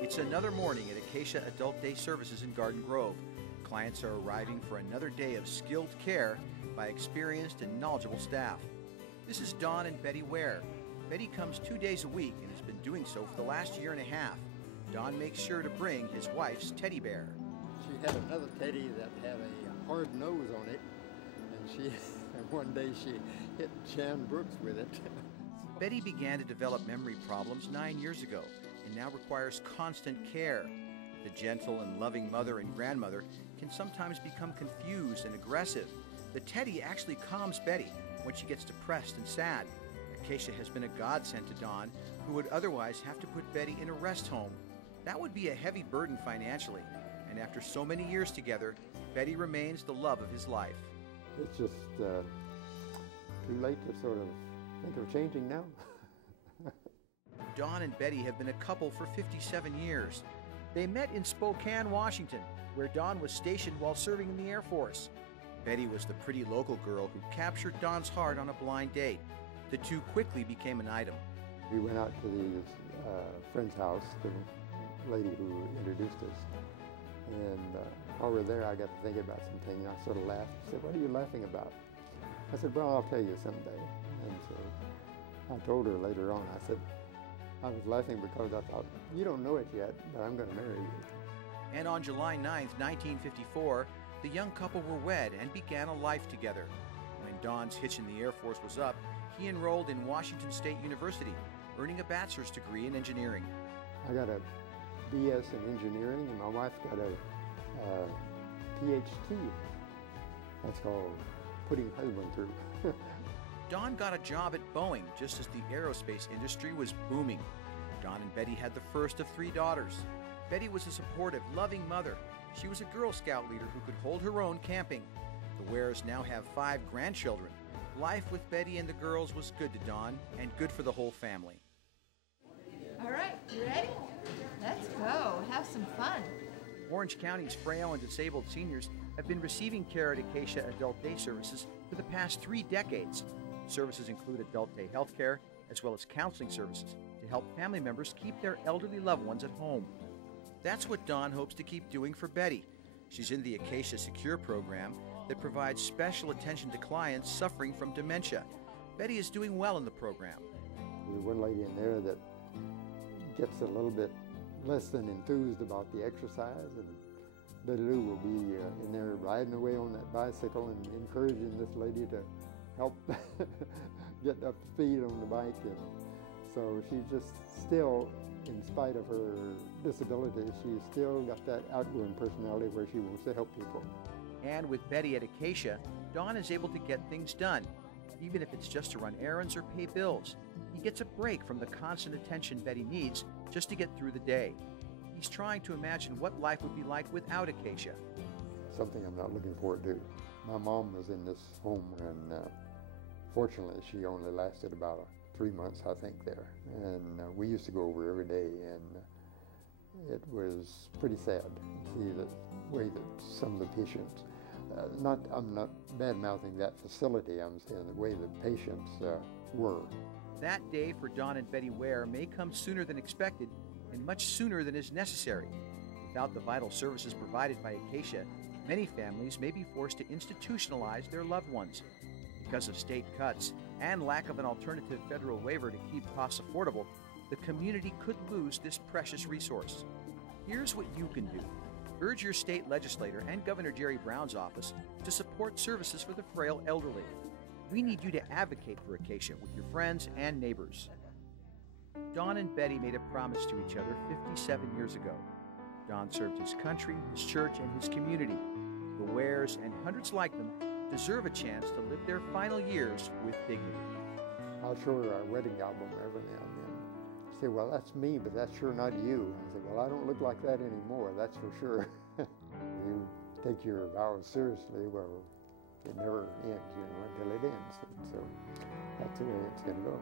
It's another morning at Acacia Adult Day Services in Garden Grove. Clients are arriving for another day of skilled care by experienced and knowledgeable staff. This is Don and Betty Ware. Betty comes 2 days a week and has been doing so for the last year and a half. Don makes sure to bring his wife's teddy bear. She had another teddy that had a hard nose on it, and one day she hit Jan Brooks with it. Betty began to develop memory problems 9 years ago and now requires constant care. The gentle and loving mother and grandmother can sometimes become confused and aggressive. The teddy actually calms Betty when she gets depressed and sad. Acacia has been a godsend to Don, who would otherwise have to put Betty in a rest home. That would be a heavy burden financially, and after so many years together, Betty remains the love of his life. It's just too late to sort of think of changing now. Don and Betty have been a couple for 57 years. They met in Spokane, Washington, where Don was stationed while serving in the Air Force. Betty was the pretty local girl who captured Don's heart on a blind date. The two quickly became an item. We went out to the friend's house, the lady who introduced us. And while we were there, I got to thinking about something, and I sort of laughed. She said, "What are you laughing about?" I said, "Well, I'll tell you someday." And so I told her later on, I said, I was laughing because I thought, you don't know it yet, but I'm going to marry you. And on July 9th, 1954, the young couple were wed and began a life together. When Don's hitch in the Air Force was up, he enrolled in Washington State University, earning a bachelor's degree in engineering. I got a BS in engineering, and my wife got a PhD. That's called putting husband through. Don got a job at Boeing just as the aerospace industry was booming. Don and Betty had the first of 3 daughters. Betty was a supportive, loving mother. She was a Girl Scout leader who could hold her own camping. The Wares now have 5 grandchildren. Life with Betty and the girls was good to Don and good for the whole family. All right, you ready? Let's go. Have some fun. Orange County's frail and disabled seniors have been receiving care at Acacia Adult Day Services for the past 3 decades. Services include adult day health care, as well as counseling services to help family members keep their elderly loved ones at home. That's what Don hopes to keep doing for Betty. She's in the Acacia Secure program that provides special attention to clients suffering from dementia. Betty is doing well in the program. There's one lady in there that gets a little bit less than enthused about the exercise, and Betty Lou will be in there riding away on that bicycle and encouraging this lady to help get up to speed on the bike. And so she's just still, in spite of her disability, she's still got that outgoing personality where she wants to help people. And with Betty at Acacia, Don is able to get things done, even if it's just to run errands or pay bills. He gets a break from the constant attention Betty needs just to get through the day. He's trying to imagine what life would be like without Acacia. Something I'm not looking forward to. My mom was in this home, and fortunately she only lasted about 3 months, I think, there. And we used to go over every day, and it was pretty sad to see the way that some of the patients, I'm not bad-mouthing that facility, I'm saying the way the patients were. That day for Don and Betty Ware may come sooner than expected and much sooner than is necessary. Without the vital services provided by Acacia, many families may be forced to institutionalize their loved ones. Because of state cuts and lack of an alternative federal waiver to keep costs affordable, the community could lose this precious resource. Here's what you can do. Urge your state legislator and Governor Jerry Brown's office to support services for the frail elderly. We need you to advocate for Acacia with your friends and neighbors. Don and Betty made a promise to each other 57 years ago. Don served his country, his church, and his community. The Wares and hundreds like them deserve a chance to live their final years with dignity. I'll show her our wedding album every now and then. She said, "Well, that's me, but that's sure not you." I said, "Well, I don't look like that anymore, that's for sure." You take your vows seriously, well, It never ends, you know, until it ends. And so that's the way it's going to go.